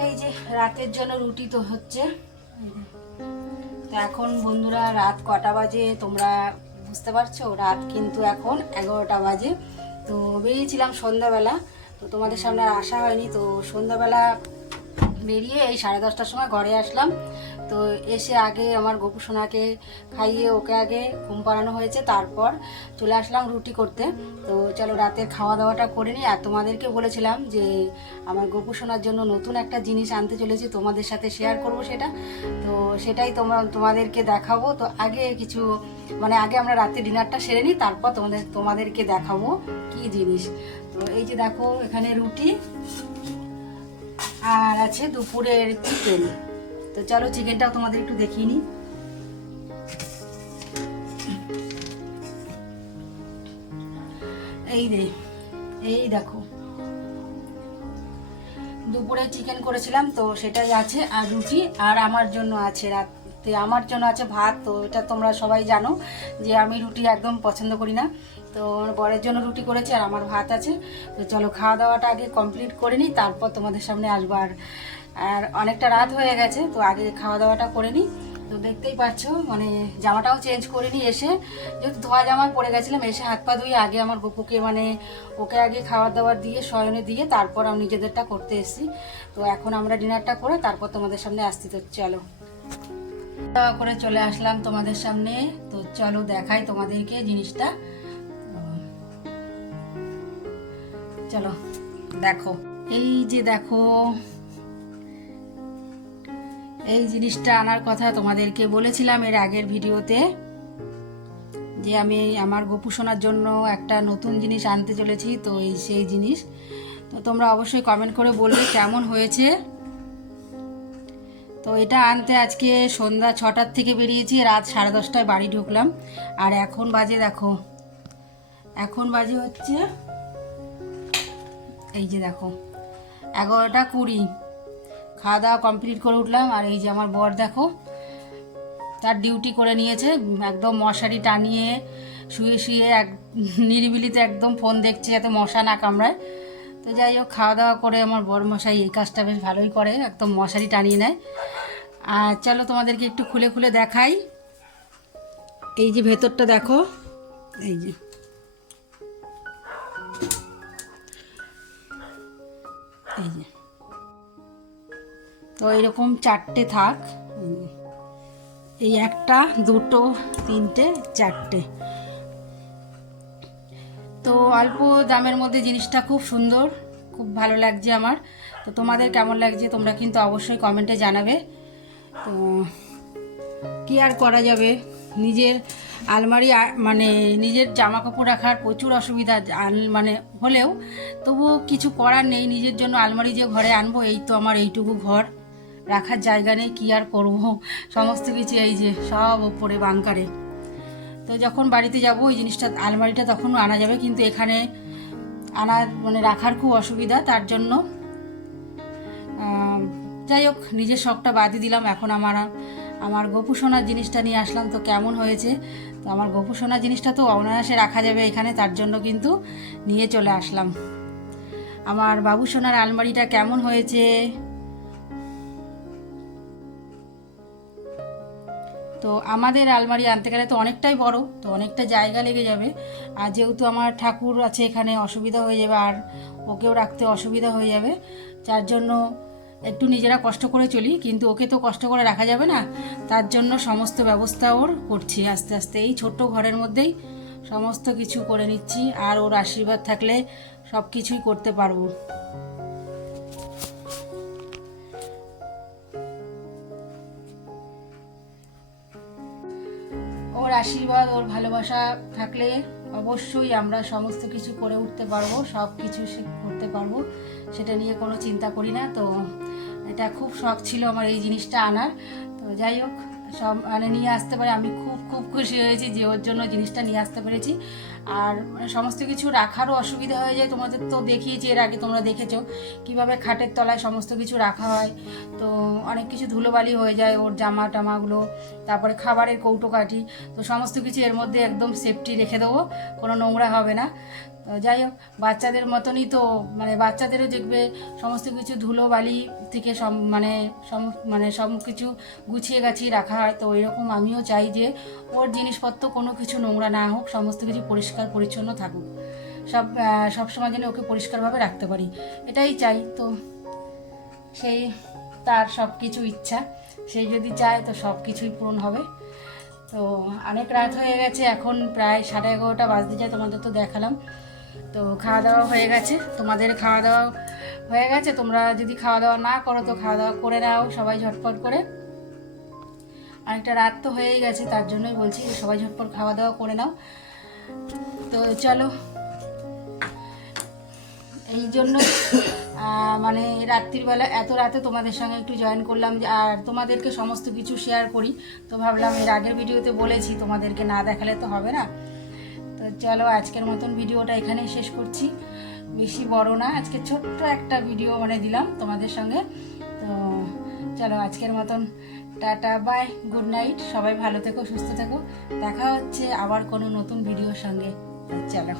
এই যে রাতের জন্য রুটি তো হচ্ছে। তো এখন বন্ধুরা রাত কটা বাজে তোমরা বুঝতে পারছো? রাত কিন্তু এখন 11টা বাজে। তো বেরিয়েছিলাম সন্ধ্যাবেলা, তো তোমাদের সামনে আর আসা হয়নি। তো সন্ধ্যাবেলা বেরিয়ে এই 10:30টার সময় ঘরে আসলাম। তো এসে আগে আমার গোপু সোনাকে খাইয়ে ওকে আগে ঘুম পাড়ানো হয়েছে, তারপর চলে আসলাম রুটি করতে। তো চলো রাতের খাওয়া দাওয়াটা করে নিই। আর তোমাদেরকে বলেছিলাম যে আমার গোপু সোনার জন্য নতুন একটা জিনিস আনতে চলেছি, তোমাদের সাথে শেয়ার করব সেটা। তো সেটাই তোমাদেরকে দেখাবো। তো আগে কিছু আগে আমরা রাতে ডিনারটা সেরে নিই, তারপর তোমাদেরকে দেখাবো কি জিনিস। তো এই যে দেখো এখানে রুটি আর আছে দুপুরের চিকেন। তো চলো চিকেনটাও তোমাদের একটু দেখিয়ে নিই। এই দেখো দুপুরে চিকেন করেছিলাম, তো সেটাই আছে। আর রুটি, আর আমার জন্য আছে রাতে আমার জন্য আছে ভাত। তো এটা তোমরা সবাই জানো যে আমি রুটি একদম পছন্দ করি না। তো আমার বরের জন্য রুটি করেছি আর আমার ভাত আছে। তো চলো খাওয়া দাওয়াটা আগে কমপ্লিট করে নিই, তারপর তোমাদের সামনে আসবো। আর অনেকটা রাত হয়ে গেছে, তো আগে খাওয়া দাওয়াটা করে নিই। তো দেখতেই পাচ্ছ জামাটাও চেঞ্জ করে নিই এসে, যেহেতু ধোয়া জামা পরে গেছিলাম। এসে হাত পা ধুয়ে আগে আমার গপুকে ওকে আগে খাবার দাবার দিয়ে শয়নে দিয়ে তারপর আমি নিজেদেরটা করতে এসেছি। তো এখন আমরা ডিনারটা করে তারপর তোমাদের সামনে আসছি। তো চলো খাওয়া করে চলে আসলাম তোমাদের সামনে। তো চলো দেখাই তোমাদেরকে জিনিসটা। চলো দেখো, এই যে দেখো এই জিনিসটা আনার কথা তোমাদেরকে বলেছিলাম এর আগের ভিডিওতে, যে আমি আমার গোপু সোনার জন্য একটা নতুন জিনিস আনতে চলেছি। তো সেই জিনিস তো তোমরা অবশ্যই কমেন্ট করে বলবে কেমন হয়েছে। তো এটা আনতে আজকে সন্ধ্যা 6টার থেকে বেরিয়েছি, রাত 10:30টায় বাড়ি ঢুকলাম। আর এখন বাজে দেখো, এখন বাজে হচ্ছে এই যে দেখো 11টা 20। খাওয়া দাওয়া কমপ্লিট করে উঠলাম। আর এই যে আমার বর দেখো তার ডিউটি করে নিয়েছে, একদম মশারি টানিয়ে শুয়ে শুয়ে নিরিবিলিতে একদম ফোন দেখছে যাতে মশা না কামড়ায়। তো যাই হোক খাওয়া দাওয়া করে আমার বর মশাই এই কাজটা বেশ ভালোই করে, একদম মশারি টানিয়ে নেয়। আর চলো তোমাদেরকে একটু খুলে খুলে দেখাই। এই যে ভেতরটা দেখো, এই যে এই যে তো এইরকম 4টে থাক, এই 1টা 2টো 3টে 4টে। তো অল্প দামের মধ্যে জিনিসটা খুব সুন্দর, খুব ভালো লাগছে আমার। তো তোমাদের কেমন লাগছে তোমরা কিন্তু অবশ্যই কমেন্টে জানাবে। তো কি আর করা যাবে, নিজের আলমারি নিজের জামা কাপড় রাখার প্রচুর অসুবিধা হলেও তবুও কিছু করার নেই। নিজের জন্য আলমারি যে ঘরে আনবো, এই তো আমার এইটুকু ঘর, রাখার জায়গা নেই, কি আর করব। সমস্ত কিছু এই যে সব ওপরে বাংকারে। তো যখন বাড়িতে যাব ওই জিনিসটা আলমারিটা তখনও আনা যাবে, কিন্তু এখানে আনার রাখার খুব অসুবিধা, তার জন্য যাই হোক নিজের শখটা বাদই দিলাম। এখন আমার গোপু সোনার জিনিসটা নিয়ে আসলাম। তো কেমন হয়েছে, তো আমার গোপু সোনার জিনিসটা তো অনায়াসে রাখা যাবে এখানে, তার জন্য কিন্তু নিয়ে চলে আসলাম। আমার বাবু সোনার আলমারিটা কেমন হয়েছে। তো আমাদের আলমারি আনতে গেলে তো অনেকটাই বড়, তো অনেকটা জায়গা লেগে যাবে। আর যেহেতু আমার ঠাকুর আছে এখানে, অসুবিধা হয়ে যাবে, আর ওকেও রাখতে অসুবিধা হয়ে যাবে। যার জন্য একটু নিজেরা কষ্ট করে চলি, কিন্তু ওকে তো কষ্ট করে রাখা যাবে না। তার জন্য সমস্ত ব্যবস্থা ওর করছি আস্তে আস্তে, এই ছোট্ট ঘরের মধ্যেই সমস্ত কিছু করে নিচ্ছি। আর ওর আশীর্বাদ থাকলে সব কিছুই করতে পারবো। ওর আশীর্বাদ ওর ভালোবাসা থাকলে অবশ্যই আমরা সমস্ত কিছু করে উঠতে পারবো, সব কিছু করতে পারবো, সেটা নিয়ে কোনো চিন্তা করি না। তো এটা খুব শখ ছিল আমার এই জিনিসটা আনার। তো যাই হোক সব নিয়ে আসতে পারে, আমি খুব খুব খুশি হয়েছি যে ওর জন্য জিনিসটা নিয়ে আসতে পেরেছি। আর সমস্ত কিছু রাখারও অসুবিধা হয়ে যায়। তোমাদের তো দেখিয়েছি এর আগে, তোমরা দেখেছো কিভাবে খাটের তলায় সমস্ত কিছু রাখা হয়। তো অনেক কিছু ধুলোবালি হয়ে যায় ওর জামা টামাগুলো, তারপরে খাবারের কৌটো কাঠি, তো সমস্ত কিছু এর মধ্যে একদম সেফটি রেখে দেবো, কোনো নোংরা হবে না। তো যাই হোক, বাচ্চাদের মতনই তো, মানে বাচ্চাদেরও দেখবে সমস্ত কিছু ধুলোবালি থেকে সব কিছু গুছিয়ে গাছিয়ে রাখা হয়। তো এরকম আমিও চাই যে ওর জিনিসপত্র কোনো কিছু নোংরা না হোক, সমস্ত কিছু পরিষ্কার পরিচ্ছন্ন থাকুক, সবসময় যেন ওকে পরিষ্কারভাবে রাখতে পারি, এটাই চাই। তো সেই তার সব কিছু ইচ্ছা, সেই যদি চায় তো সব কিছুই পূরণ হবে। তো অনেক রাত হয়ে গেছে, এখন প্রায় 11:30 বাজতে যায়, তোমাদের তো দেখালাম। তো খাওয়া দাওয়া হয়ে গেছে, তোমাদের খাওয়া দাওয়া হয়ে গেছে। তোমরা যদি খাওয়া দাওয়া না করো তো খাওয়া দাওয়া করে নাও সবাই ঝটপট করে। অনেকটা রাত তো হয়েই গেছে, তার জন্যই বলছি সবাই ঝটপট খাওয়া দাওয়া করে নাও। তো চলো, এই জন্য মানে রাত্রিবেলা এত রাতে তোমাদের সঙ্গে একটু জয়েন করলাম, আর তোমাদেরকে সমস্ত কিছু শেয়ার করি। তো ভাবলাম, এর আগের ভিডিওতে বলেছি তোমাদেরকে না দেখালে তো হবে না। তো চলো, আজকের মতন ভিডিওটা এখানেই শেষ করছি, বেশি বড় না, আজকে ছোট্ট একটা ভিডিও দিলাম তোমাদের সঙ্গে। তো চলো, আজকের মতন টাটা, বাই, গুড নাইট, সবাই ভালো থেকো, সুস্থ থেকো, দেখা হচ্ছে আবার কোনো নতুন ভিডিওর সঙ্গে। চলো।